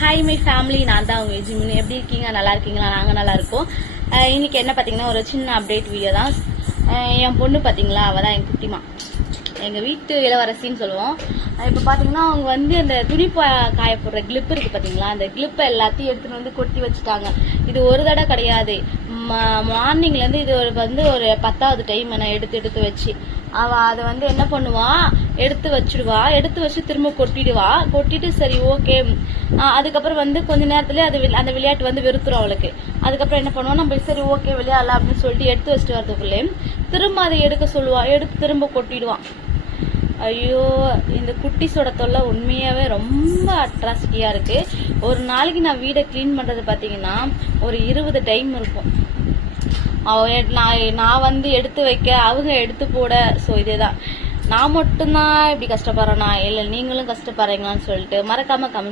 Hi my family, நான் தான் உங்க ஜிமினி. எப்படி இருக்கீங்க? நல்லா இருக்கீங்களா? நாங்கள் நல்லா இருக்கோம். இன்னைக்கு என்ன பார்த்தீங்கன்னா, ஒரு சின்ன அப்டேட் வீடியோ தான். என் பொண்ணு பார்த்தீங்களா, அவள் தான் என் குட்டிமா, எங்கள் வீட்டு இளவரசின்னு சொல்லுவோம். இப்போ பார்த்தீங்கன்னா அவங்க வந்து அந்த துணி காய போடுற கிளிப் இருக்குது பார்த்தீங்களா, அந்த கிளிப்பை எல்லாத்தையும் எடுத்துகிட்டு வந்து கொட்டி வச்சுட்டாங்க. இது ஒரு தடவை கிடையாது, மார்னிங்லேருந்து இது ஒரு 10வது டைம் நான் எடுத்து வச்சு அவள் அதை வந்து என்ன பண்ணுவா, எடுத்து வச்சுடுவா, எடுத்து வச்சு திரும்ப கொட்டிட்டு சரி ஓகே. அதுக்கப்புறம் வந்து கொஞ்ச நேரத்துல அந்த விளையாட்டு வந்து வெறுத்துரும் அவளுக்கு. அதுக்கப்புறம் என்ன பண்ணுவா, நம்ம சரி ஓகே விளையாடலாம் அப்படின்னு சொல்லிட்டு எடுத்து வச்சுட்டு வரதுக்குள்ளே திரும்ப அதை எடுக்க சொல்லுவா, எடுத்து திரும்ப கொட்டிடுவான். ஐயோ, இந்த குட்டிஸோட தொல்லை உண்மையாவே ரொம்ப அட்ராசிட்டியா இருக்கு. ஒரு நாளைக்கு நான் வீடை கிளீன் பண்றது பாத்தீங்கன்னா ஒரு 20 டைம் இருக்கும். நான் வந்து எடுத்து வைக்க, அவங்க எடுத்து போட. ஸோ இதேதான், நான் மட்டும்தான் இப்படி கஷ்டப்படுறேனா இல்லை நீங்களும் கஷ்டப்படுறீங்களான்னு சொல்லிட்டு மறக்காம கமெண்ட்